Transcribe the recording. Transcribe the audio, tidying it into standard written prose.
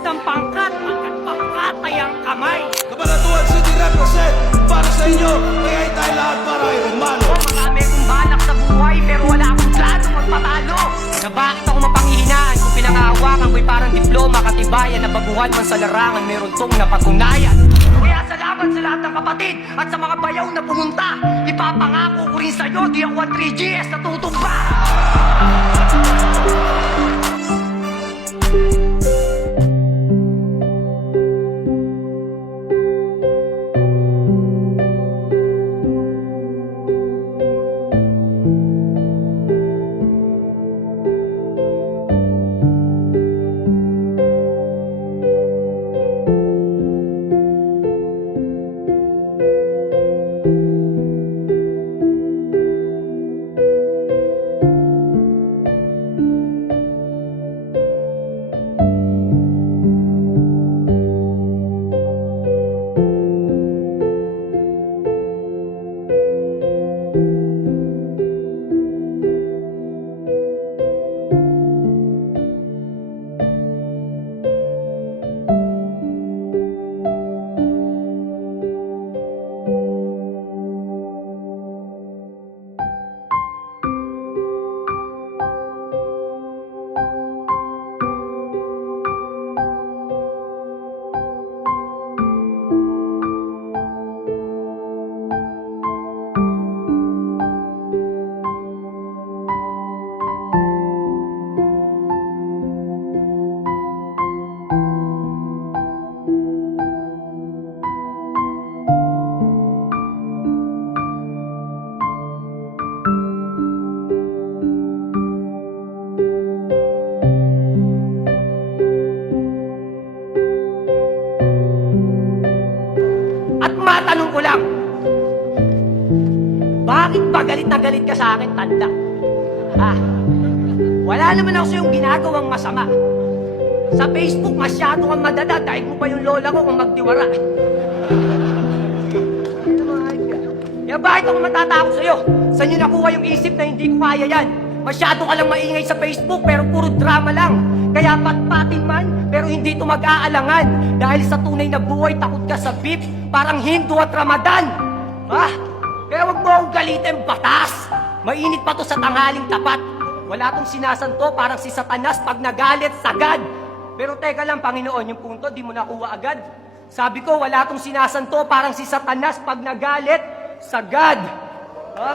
ng pangkat ay ang kamay. Kabanatuan City represent para sa inyo, kaya tayo lahat para ay umano. Marami kong balak sa buhay pero wala akong plano magpatalo. Na bakit ako mapanghihinaan kung pinangahawakan ko'y parang diploma, katibayan na baguhan man sa larangan meron tong napatunayan. Kaya salamat sa lahat ng kapatid at sa mga bayaw na pumunta. Ipapangako ko rin sa'yo, di ako ang 3GS na tutumba. At matanong ko lang, bakit ba galit na galit ka sa akin, tanda? Ha? Wala naman ako sa'yong ginagawang masama. Sa Facebook, masyado kang madada, dahil mo pa yung lola ko kung magdiwara. Kaya bakit ako matatakot sa'yo? Saan nyo nakuha yung isip na hindi ko kaya yan? Masyado ka lang maingay sa Facebook, pero puro drama lang. Kaya patpatin man, pero hindi ito mag-aalangan. Dahil sa tunay na buhay, takot ka sa beef, parang Hindu at Ramadan. Ha? Kaya wag mo akong galitin, batas. Mainit pa to sa tanghaling tapat. Wala tong sinasanto, parang si Satanas pag nagalit, sagad. Pero teka lang, Panginoon, yung punto, di mo nakuha agad. Sabi ko, wala tong sinasanto, parang si Satanas pag nagalit, sagad. Ha?